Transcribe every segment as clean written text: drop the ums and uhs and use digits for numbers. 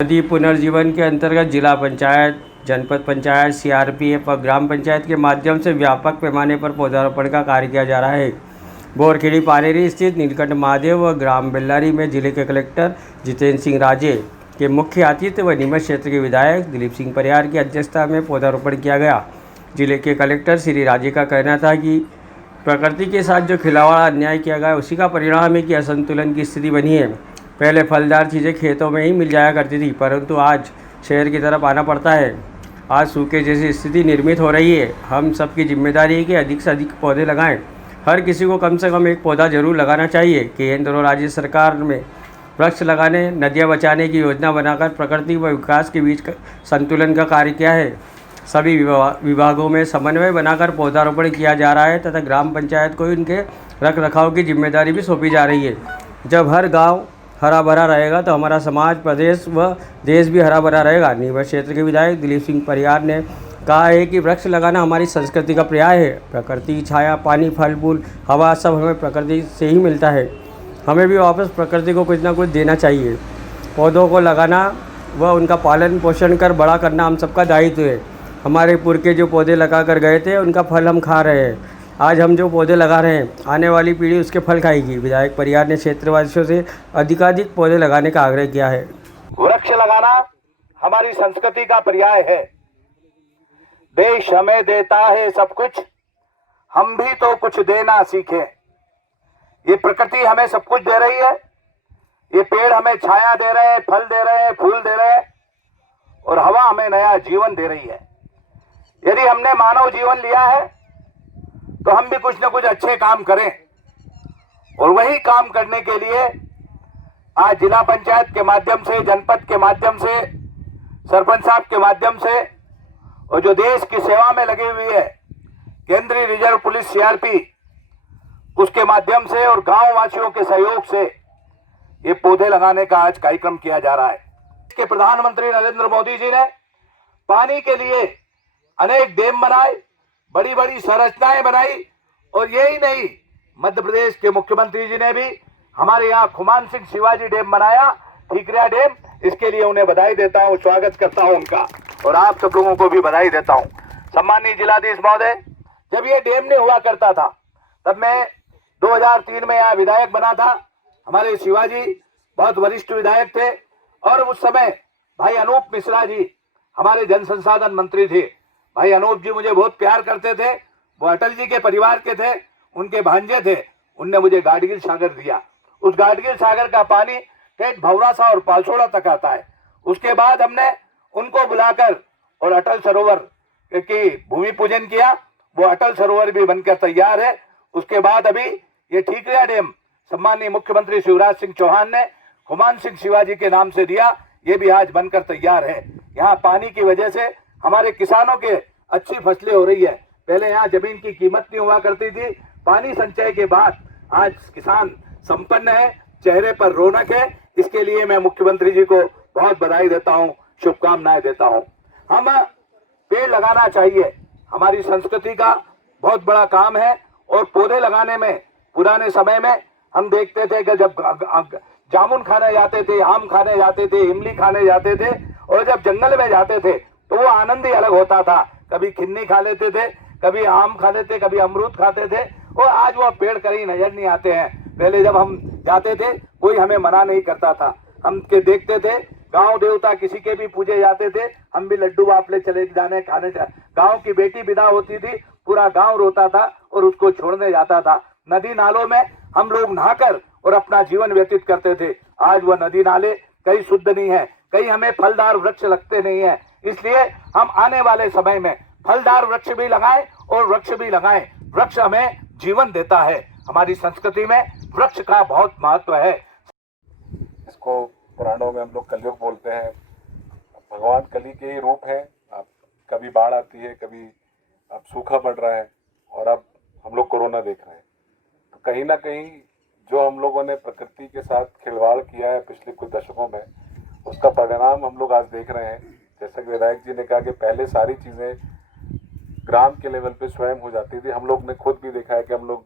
नदी पुनर्जीवन के अंतर्गत जिला पंचायत, जनपद पंचायत, सीआरपीएफ और ग्राम पंचायत के माध्यम से व्यापक पैमाने पर पौधारोपण का कार्य किया जा रहा है। बोरखेड़ी पानेरी स्थित नीलकंठ महादेव व ग्राम बेल्लारी में जिले के कलेक्टर जितेंद्र सिंह राजे के मुख्य आतिथ्य व नीमच क्षेत्र के विधायक दिलीप सिंह परियार की अध्यक्षता में पौधारोपण किया गया। जिले के कलेक्टर श्री राजे का कहना था कि प्रकृति के साथ जो खिलवाड़ अन्याय किया गया उसी का परिणाम है कि असंतुलन की स्थिति बनी है। पहले फलदार चीज़ें खेतों में ही मिल जाया करती थी, परंतु आज शहर की तरफ आना पड़ता है। आज सूखे जैसी स्थिति निर्मित हो रही है। हम सबकी जिम्मेदारी है कि अधिक से अधिक पौधे लगाएं। हर किसी को कम से कम एक पौधा जरूर लगाना चाहिए। केंद्र और राज्य सरकार में वृक्ष लगाने, नदियाँ बचाने की योजना बनाकर प्रकृति व विकास के बीच संतुलन का कार्य किया है। सभी विभागों में समन्वय बनाकर पौधारोपण किया जा रहा है तथा ग्राम पंचायत को इनके रख रखाव की जिम्मेदारी भी सौंपी जा रही है। जब हर गाँव हरा भरा रहेगा तो हमारा समाज, प्रदेश व देश भी हरा भरा रहेगा। नीमच क्षेत्र के विधायक दिलीप सिंह परियार ने कहा है कि वृक्ष लगाना हमारी संस्कृति का पर्याय है। प्रकृति, छाया, पानी, फल फूल, हवा सब हमें प्रकृति से ही मिलता है। हमें भी वापस प्रकृति को कुछ ना कुछ देना चाहिए। पौधों को लगाना व उनका पालन पोषण कर बड़ा करना हम सबका दायित्व है। हमारे पुरखे जो पौधे लगा कर गए थे उनका फल हम खा रहे हैं। आज हम जो पौधे लगा रहे हैं आने वाली पीढ़ी उसके फल खाएगी। विधायक परियार ने क्षेत्रवासियों से अधिकाधिक पौधे लगाने का आग्रह किया है। वृक्ष लगाना हमारी संस्कृति का पर्याय है। देश हमें देता है सब कुछ, हम भी तो कुछ देना सीखें। ये प्रकृति हमें सब कुछ दे रही है। ये पेड़ हमें छाया दे रहे हैं, फल दे रहे हैं, फूल दे रहे हैं और हवा हमें नया जीवन दे रही है। यदि हमने मानव जीवन लिया है तो हम भी कुछ न कुछ अच्छे काम करें और वही काम करने के लिए आज जिला पंचायत के माध्यम से, जनपद के माध्यम से, सरपंच साहब के माध्यम से और जो देश की सेवा में लगी हुई है केंद्रीय रिजर्व पुलिस सीआरपी, उसके माध्यम से और गांव वासियों के सहयोग से ये पौधे लगाने का आज कार्यक्रम किया जा रहा है। इसके प्रधानमंत्री नरेंद्र मोदी जी ने पानी के लिए अनेक डैम बनाए, बड़ी बड़ी संरचनाएं बनाई और यही नहीं, मध्य प्रदेश के मुख्यमंत्री जी ने भी हमारे यहाँ खुमान सिंह शिवाजी डैम बनाया, ठीकरिया डैम। इसके लिए उन्हें बधाई देता हूँ, स्वागत करता हूँ उनका और आप सब लोगों को भी बधाई देता हूँ। सम्माननीय जिलाधीश महोदय, जब ये डैम नहीं हुआ करता था तब मैं 2003 में यहाँ विधायक बना था। हमारे शिवाजी बहुत वरिष्ठ विधायक थे और उस समय भाई अनूप मिश्रा जी हमारे जन संसाधन मंत्री थे। भाई अनूप जी मुझे बहुत प्यार करते थे। वो अटल जी के परिवार के थे, उनके भांजे थे। उनने मुझे गाडगिल सागर दिया। उस गाडगिल सागर का पानी ठेठ भौरासा और पालसोड़ा तक आता है। उसके बाद हमने उनको बुलाकर और अटल सरोवर की भूमि पूजन किया। वो अटल सरोवर भी बनकर तैयार है। उसके बाद अभी ये ठीकरिया डैम सम्माननीय मुख्यमंत्री शिवराज सिंह चौहान ने खुमान सिंह शिवाजी के नाम से दिया। ये भी आज बनकर तैयार है। यहाँ पानी की वजह से हमारे किसानों के अच्छी फसलें हो रही है। पहले यहाँ जमीन की कीमत नहीं हुआ करती थी। पानी संचय के बाद आज किसान संपन्न है, चेहरे पर रौनक है। इसके लिए मैं मुख्यमंत्री जी को बहुत बधाई देता हूँ, शुभकामनाएं देता हूँ। हम पेड़ लगाना चाहिए, हमारी संस्कृति का बहुत बड़ा काम है। और पौधे लगाने में पुराने समय में हम देखते थे कि जब जामुन खाने जाते थे, आम खाने जाते थे, इमली खाने जाते थे और जब जंगल में जाते थे तो वो आनंद ही अलग होता था। कभी खिन्नी खा लेते थे, कभी आम खा लेते, कभी अमरूद खाते थे और आज वो पेड़ कहीं नजर नहीं आते हैं। पहले जब हम जाते थे कोई हमें मना नहीं करता था। हम के देखते थे गांव देवता किसी के भी पूजे जाते थे, हम भी लड्डू वापले चले जाने खाने। गांव की बेटी विदा होती थी, पूरा गांव रोता था और उसको छोड़ने जाता था। नदी नालों में हम लोग नहाकर और अपना जीवन व्यतीत करते थे। आज वह नदी नाले कहीं शुद्ध नहीं है, कहीं हमें फलदार वृक्ष लगते नहीं है। इसलिए हम आने वाले समय में फलदार वृक्ष भी लगाएं और वृक्ष भी लगाएं। वृक्ष हमें जीवन देता है। हमारी संस्कृति में वृक्ष का बहुत महत्व है। इसको पुराणों में हम लोग कलयुग बोलते हैं। भगवान कली के ही रूप है। अब कभी बाढ़ आती है, कभी अब सूखा पड़ रहा है और अब हम लोग कोरोना देख रहे हैं। तो कहीं ना कहीं जो हम लोगों ने प्रकृति के साथ खिलवाड़ किया है पिछले कुछ दशकों में, उसका परिणाम हम लोग आज देख रहे हैं। जैसा कि विधायक जी ने कहा कि पहले सारी चीज़ें ग्राम के लेवल पे स्वयं हो जाती थी। हम लोग ने खुद भी देखा है कि हम लोग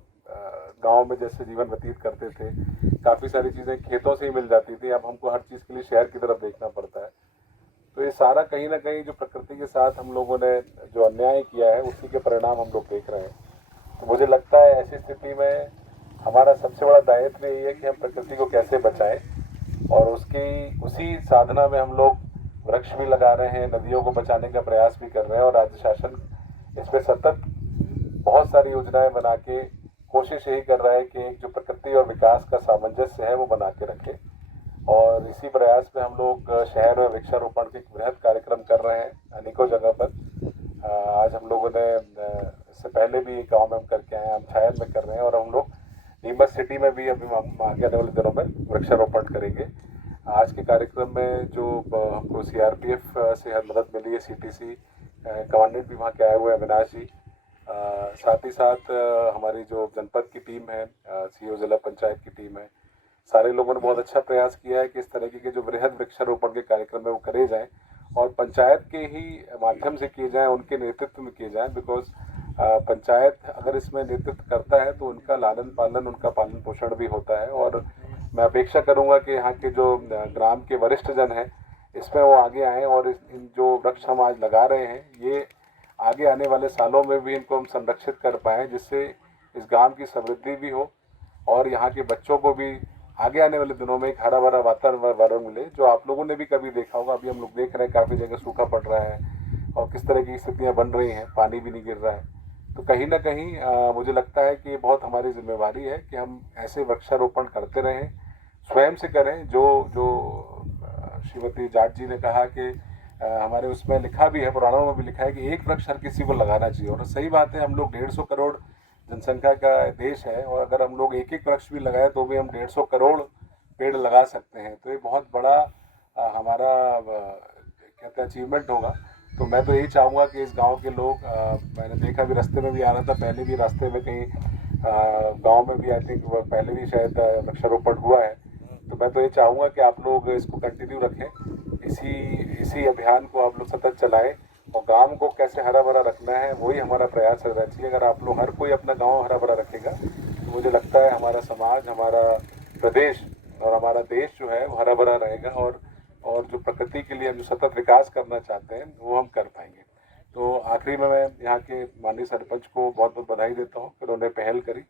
गांव में जैसे जीवन व्यतीत करते थे, काफ़ी सारी चीज़ें खेतों से ही मिल जाती थी। अब हमको हर चीज़ के लिए शहर की तरफ देखना पड़ता है। तो ये सारा कहीं ना कहीं जो प्रकृति के साथ हम लोगों ने जो अन्याय किया है उसी के परिणाम हम लोग देख रहे हैं। तो मुझे लगता है ऐसी स्थिति में हमारा सबसे बड़ा दायित्व यही है कि हम प्रकृति को कैसे बचाएं, और उसी साधना में हम लोग वृक्ष भी लगा रहे हैं, नदियों को बचाने का प्रयास भी कर रहे हैं, और राज्य शासन इस पे सतत बहुत सारी योजनाएं बना के कोशिश यही कर रहा है कि जो प्रकृति और विकास का सामंजस्य है वो बना के रखे। और इसी प्रयास में हम लोग शहर में वृक्षारोपण के बृहद कार्यक्रम कर रहे हैं अनेकों जगह पर। आज हम लोगों ने इससे पहले भी गाँव में हम करके आए हैं, हम छायल में कर रहे हैं, और हम लोग नीमच सिटी में भी अभी आगे आने वाले दिनों में वृक्षारोपण करेंगे। आज के कार्यक्रम में जो हमको CRPF से मदद मिली है, CTC कमांडेंट भी वहाँ के आए हुए हैं, अविनाश जी, साथ ही साथ हमारी जो जनपद की टीम है, CO जिला पंचायत की टीम है, सारे लोगों ने बहुत अच्छा प्रयास किया है कि इस तरीके के जो वृहद वृक्षारोपण के कार्यक्रम है वो करे जाएं, और पंचायत के ही माध्यम से किए जाएं, उनके नेतृत्व में किए जाएं। बिकॉज पंचायत अगर इसमें नेतृत्व करता है तो उनका लालन पालन, उनका पालन पोषण भी होता है। और मैं अपेक्षा करूंगा कि यहाँ के जो ग्राम के वरिष्ठ जन हैं इसमें वो आगे आएँ, और इन जो वृक्ष हम आज लगा रहे हैं ये आगे आने वाले सालों में भी इनको हम संरक्षित कर पाएँ, जिससे इस गांव की समृद्धि भी हो और यहाँ के बच्चों को भी आगे आने वाले दिनों में एक हरा भरा वातावरण मिले, जो आप लोगों ने भी कभी देखा होगा। अभी हम लोग देख रहे हैं काफ़ी जगह सूखा पड़ रहा है और किस तरह की स्थितियाँ बन रही हैं, पानी भी नहीं गिर रहा है। तो कहीं ना कहीं मुझे लगता है कि ये बहुत हमारी जिम्मेवारी है कि हम ऐसे वृक्षारोपण करते रहें, स्वयं से करें। जो श्रीमती जाट जी ने कहा कि हमारे उसमें लिखा भी है, पुराणों में भी लिखा है कि एक वृक्ष हर किसी को लगाना चाहिए, और सही बात है। हम लोग 150 करोड़ जनसंख्या का देश है, और अगर हम लोग एक वृक्ष भी लगाए तो भी हम 150 करोड़ पेड़ लगा सकते हैं। तो ये बहुत बड़ा हमारा कहते हैं अचीवमेंट होगा। तो मैं तो यही चाहूँगा कि इस गांव के लोग, मैंने देखा भी रास्ते में भी आ रहा था, पहले भी रास्ते में कहीं गांव में भी आई थिंक पहले भी शायद वृक्षारोपण हुआ है। तो मैं तो ये चाहूँगा कि आप लोग इसको कंटिन्यू रखें, इसी अभियान को आप लोग सतत चलाएं, और गांव को कैसे हरा भरा रखना है वही हमारा प्रयास रहना चाहिए। अगर आप लोग हर कोई अपना गांव हरा भरा रखेगा तो मुझे लगता है हमारा समाज, हमारा प्रदेश और हमारा देश जो है वो हरा भरा रहेगा, और जो प्रकृति के लिए हम जो सतत विकास करना चाहते हैं वो हम कर पाएंगे। तो आखिरी में मैं यहाँ के माननीय सरपंच को बहुत बहुत बधाई देता हूँ कि उन्होंने पहल करी